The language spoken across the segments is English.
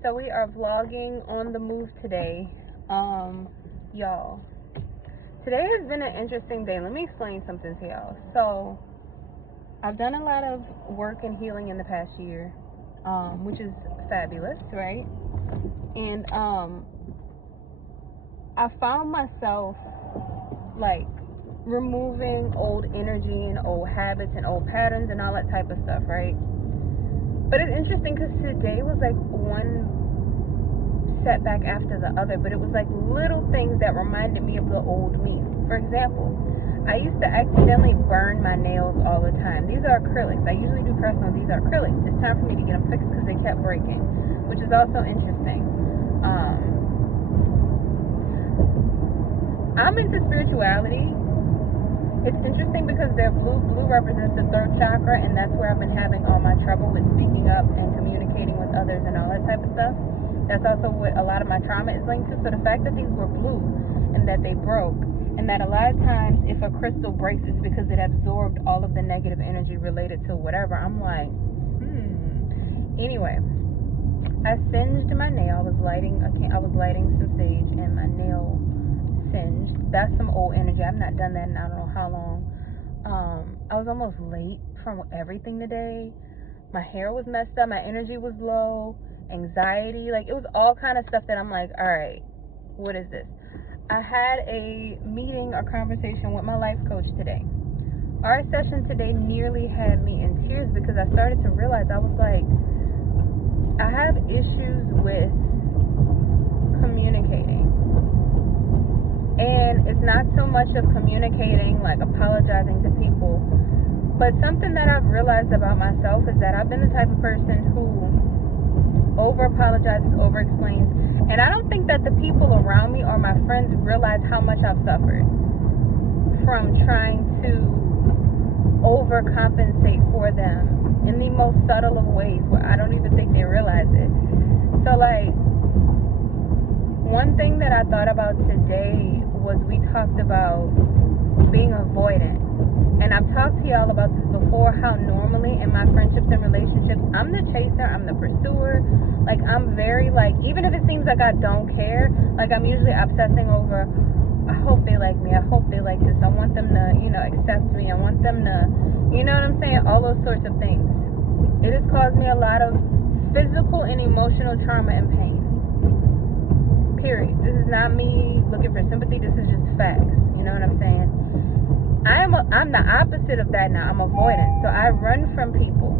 So we are vlogging on the move today. Y'all. Today has been an interesting day. Let me explain something to y'all. So I've done a lot of work and healing in the past year, which is fabulous, right? And I found myself like removing old energy and old habits and old patterns and all that type of stuff, right? But it's interesting because today was like one setback after the other, but it was like little things that reminded me of the old me. For example, I used to accidentally burn my nails all the time. These are acrylics. I usually do press-ons. These are acrylics. It's time for me to get them fixed because they kept breaking, which is also interesting. I'm into spirituality. It's interesting because they're blue. Blue represents the third chakra, and that's where I've been having all my trouble with speaking up and communicating with others and all that type of stuff. That's also what a lot of my trauma is linked to. So the fact that these were blue and that they broke, and that a lot of times if a crystal breaks, it's because it absorbed all of the negative energy related to whatever. I'm like, Anyway, I singed my nail. I was lighting some sage, and my nail singed. That's some old energy. I've not done that in I don't know how long. I was almost late from everything today. My hair was messed up. My energy was low. Anxiety, like it was all kind of stuff that I'm like, all right, what is this? I had a meeting or conversation with my life coach today. Our session today nearly had me in tears because I started to realize, I was like, I have issues with communicating. And it's not so much of communicating, like apologizing to people, but something that I've realized about myself is that I've been the type of person who over apologizes, over explains, and I don't think that the people around me or my friends realize how much I've suffered from trying to overcompensate for them in the most subtle of ways where I don't even think they realize it. So like, one thing that I thought about today was we talked about being avoidant. And I've talked to y'all about this before, how normally in my friendships and relationships, I'm the chaser, I'm the pursuer. Like, I'm very, like, even if it seems like I don't care, like, I'm usually obsessing over, I hope they like me, I hope they like this, I want them to, accept me, I want them to, you know what I'm saying, all those sorts of things. It has caused me a lot of physical and emotional trauma and pain. Period. This is not me looking for sympathy, this is just facts, you know what I'm saying? I'm the opposite of that now. I'm avoidant. So I run from people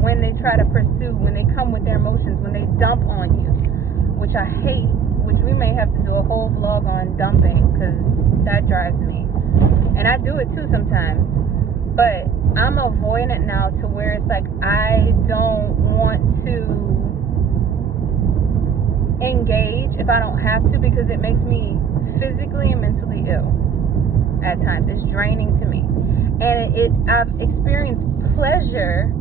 when they try to pursue, when they come with their emotions, when they dump on you, which I hate, which we may have to do a whole vlog on dumping because that drives me. And I do it too sometimes. But I'm avoidant now to where it's like I don't want to engage if I don't have to, because it makes me physically and mentally ill. At times it's draining to me, and I've experienced pleasure,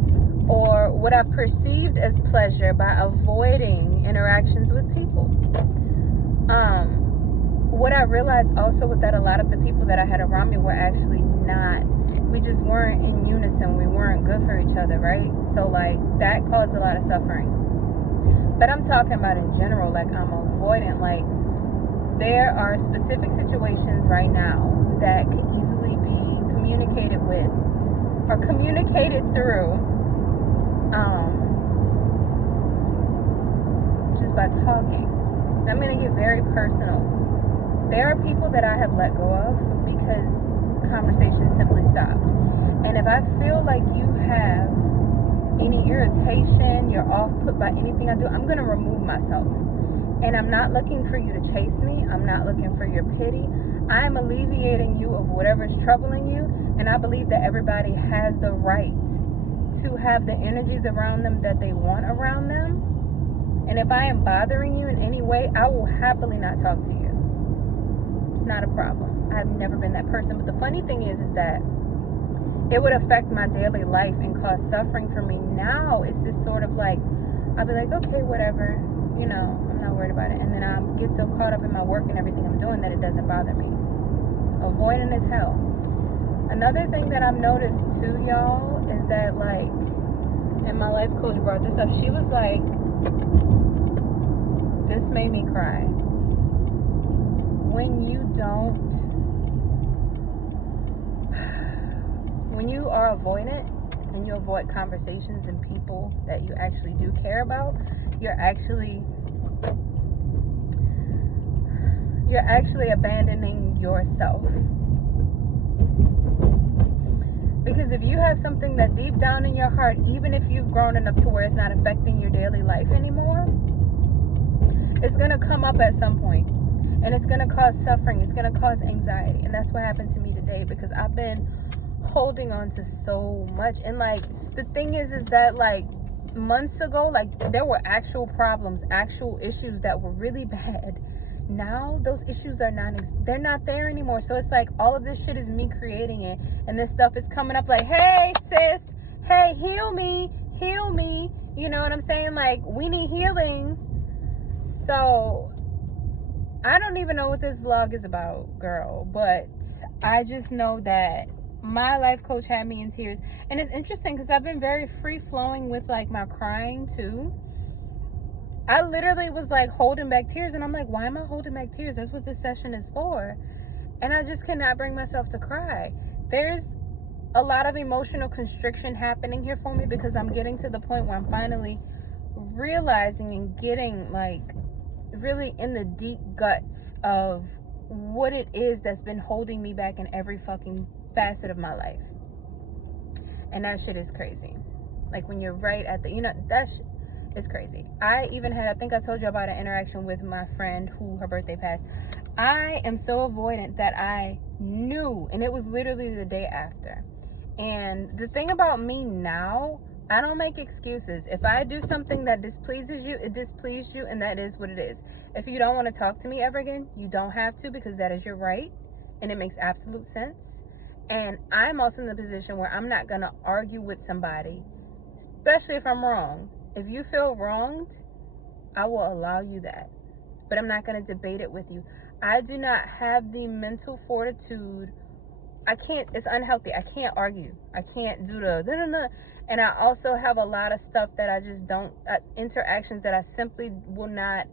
or what I've perceived as pleasure, by avoiding interactions with people. What I realized also was that a lot of the people that I had around me were actually not, we just weren't in unison, we weren't good for each other, right? So like that caused a lot of suffering. But I'm talking about in general, like I'm avoidant. Like there are specific situations right now that could easily be communicated with or communicated through just by talking. And I'm going to get very personal. There are people that I have let go of because conversation simply stopped. And if I feel like you have any irritation, you're off put by anything I do, I'm going to remove myself. And I'm not looking for you to chase me. I'm not looking for your pity. I am alleviating you of whatever's troubling you. And I believe that everybody has the right to have the energies around them that they want around them. And if I am bothering you in any way, I will happily not talk to you. It's not a problem. I've never been that person. But the funny thing is that it would affect my daily life and cause suffering for me. Now it's this sort of like, I'll be like, okay, whatever, I'm not worried about it. And then I get so caught up in my work and everything I'm doing that it doesn't bother me. Avoiding is hell. Another thing that I've noticed too, y'all, is that like and my life coach brought this up. She was like, this made me cry. When you are avoidant and you avoid conversations and people that you actually do care about, you're actually abandoning yourself. Because if you have something that deep down in your heart, even if you've grown enough to where it's not affecting your daily life anymore, it's going to come up at some point. And it's going to cause suffering. It's going to cause anxiety. And that's what happened to me today, because I've been holding on to so much. And like, the thing is that like months ago, like there were actual problems, actual issues that were really bad. Now those issues are they're not there anymore. So it's like all of this shit is me creating it, and this stuff is coming up like, hey sis, hey, heal me, you know what I'm saying? Like, we need healing. So I don't even know what this vlog is about, girl, but I just know that my life coach had me in tears. And it's interesting because I've been very free flowing with like my crying too. I literally was like holding back tears, and I'm like, why am I holding back tears? That's what this session is for. And I just cannot bring myself to cry. There's a lot of emotional constriction happening here for me, because I'm getting to the point where I'm finally realizing and getting like really in the deep guts of what it is that's been holding me back in every fucking facet of my life. And that shit is crazy. Like, when you're right at the, that shit is crazy. I think I told you about an interaction with my friend who her birthday passed. I am so avoidant that I knew, and it was literally the day after. And the thing about me now, I don't make excuses. If I do something that displeases you, it displeased you, and that is what it is. If you don't want to talk to me ever again, you don't have to, because that is your right, and it makes absolute sense. And I'm also in the position where I'm not going to argue with somebody, especially if I'm wrong. If you feel wronged, I will allow you that. But I'm not going to debate it with you. I do not have the mental fortitude. I can't, it's unhealthy. I can't argue. I can't do the. And I also have a lot of stuff that I just don't, interactions that I simply will not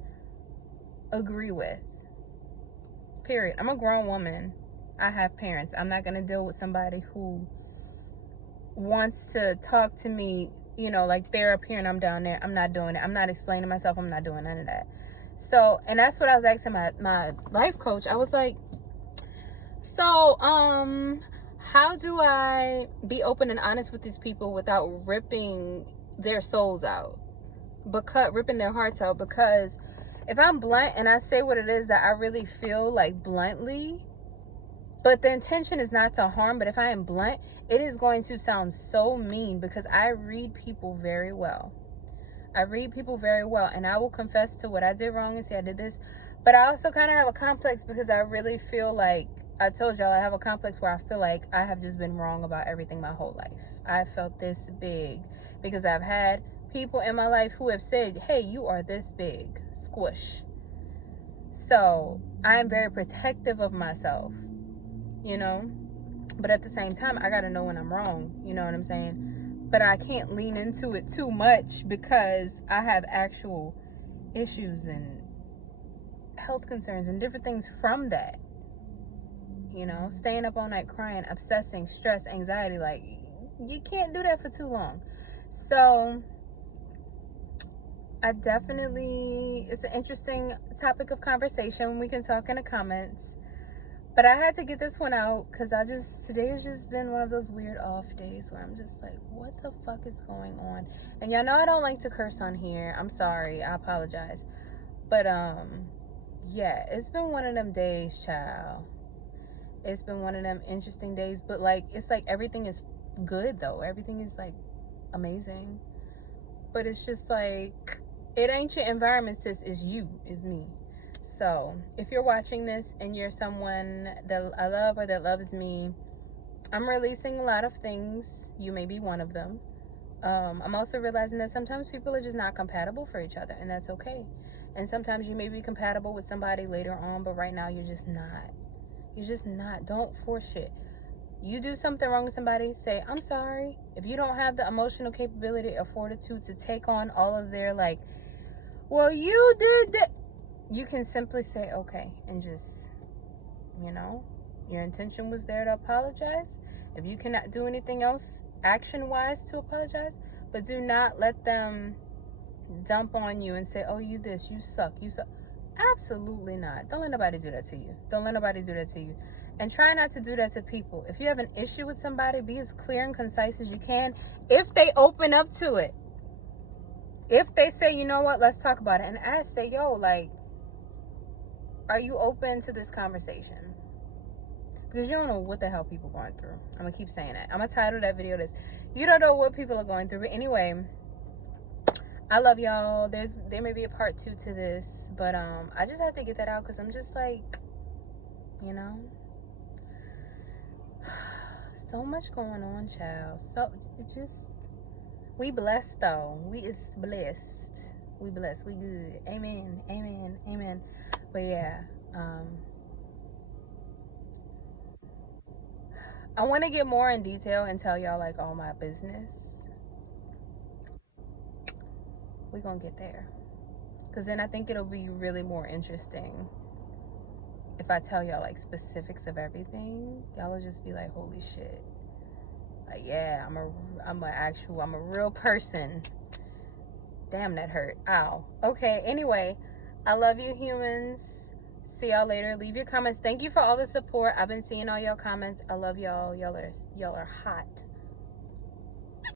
agree with. Period. I'm a grown woman. I have parents. I'm not going to deal with somebody who wants to talk to me, like they're up here and I'm down there. I'm not doing it. I'm not explaining myself. I'm not doing none of that. So, and that's what I was asking my life coach. I was like, so, how do I be open and honest with these people without ripping their souls out? Ripping their hearts out? Because if I'm blunt and I say what it is that I really feel, like bluntly, but the intention is not to harm, but if I am blunt, it is going to sound so mean, because I read people very well. And I will confess to what I did wrong and say I did this. But I also kind of have a complex, because I really feel like, I told y'all, I have a complex where I feel like I have just been wrong about everything my whole life. I felt this big because I've had people in my life who have said, hey, you are this big. Squish. So I am very protective of myself, but at the same time, I gotta know when I'm wrong, you know what I'm saying? But I can't lean into it too much, because I have actual issues and health concerns and different things from that. Staying up all night crying, obsessing, stress, anxiety, like, you can't do that for too long. So it's an interesting topic of conversation. We can talk in the comments. But I had to get this one out, because today has just been one of those weird off days where I'm just like, what the fuck is going on? And y'all know I don't like to curse on here. I'm sorry. I apologize. But, yeah, it's been one of them days, child. It's been one of them interesting days. But, like, it's like everything is good, though. Everything is, like, amazing. But it's just like, it ain't your environment, sis. It's you. It's me. So, if you're watching this and you're someone that I love or that loves me, I'm releasing a lot of things. You may be one of them. I'm also realizing that sometimes people are just not compatible for each other, and that's okay. And sometimes you may be compatible with somebody later on, but right now you're just not. Don't force shit. You do something wrong with somebody, say, I'm sorry. If you don't have the emotional capability or fortitude to take on all of their, like, well, you did that, you can simply say, okay, and just, you know, your intention was there to apologize. If you cannot do anything else action-wise to apologize, but do not let them dump on you and say, oh, you this, you suck. Absolutely not. Don't let nobody do that to you. Don't let nobody do that to you. And try not to do that to people. If you have an issue with somebody, be as clear and concise as you can. If they open up to it, if they say, you know what, let's talk about it, and ask, say, yo, like, are you open to this conversation? Because you don't know what the hell people are going through. I'm going to keep saying that. I'm going to title that video this. You don't know what people are going through. But anyway, I love y'all. There may be a part 2 to this. But I just had to get that out because I'm just like, you know, so much going on, child. So it just, we blessed though. We is blessed. We blessed. We good. Amen. Amen. Amen. But yeah, I want to get more in detail and tell y'all like all my business. We're gonna get there, because then I think it'll be really more interesting if I tell y'all like specifics of everything. Y'all will just be like, holy shit, like, yeah, I'm a real person. Damn, that hurt. Ow. Okay, anyway, I love you, humans. See y'all later. Leave your comments. Thank you for all the support. I've been seeing all y'all comments. I love y'all. Y'all are hot.